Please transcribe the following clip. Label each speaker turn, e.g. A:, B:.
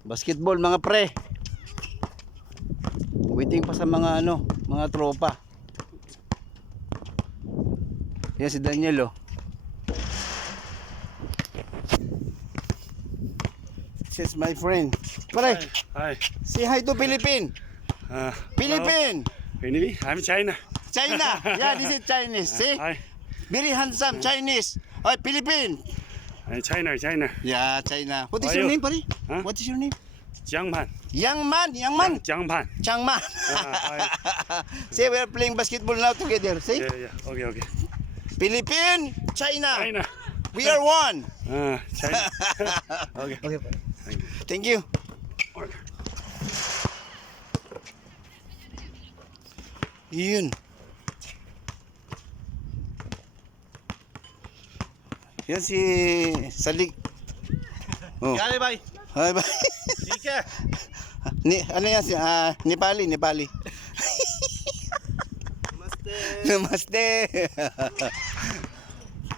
A: Basketball mga pre. Waiting pa sa mga mga tropa. Yan si Daniel oh. This is my friend. Pare,
B: Hi.
A: say hi to Philippine. Philippine.
B: Really? I'm China.
A: China. Yeah, this is Chinese. See?
B: Hi.
A: Very handsome Chinese. Oh, Philippine.
B: China.
A: Yeah, China. What is
B: How are
A: your
B: you?
A: name, buddy?
B: Huh?
A: What is your name?
B: Jiangpan.
A: Young man.
B: Jiangpan.
A: Changman.
B: Hi.
A: See, we are playing basketball now together. See?
B: Yeah. Okay.
A: Philippine, China.
B: China.
A: We are one.
B: China. Okay.
A: Okay. Thank you. Yun. Yan si Salik. Oh.
B: Kali bhai.
A: Hi, bye.
B: ठीक है.
A: Ano yan si Nepali.
B: Namaste.
A: Namaste.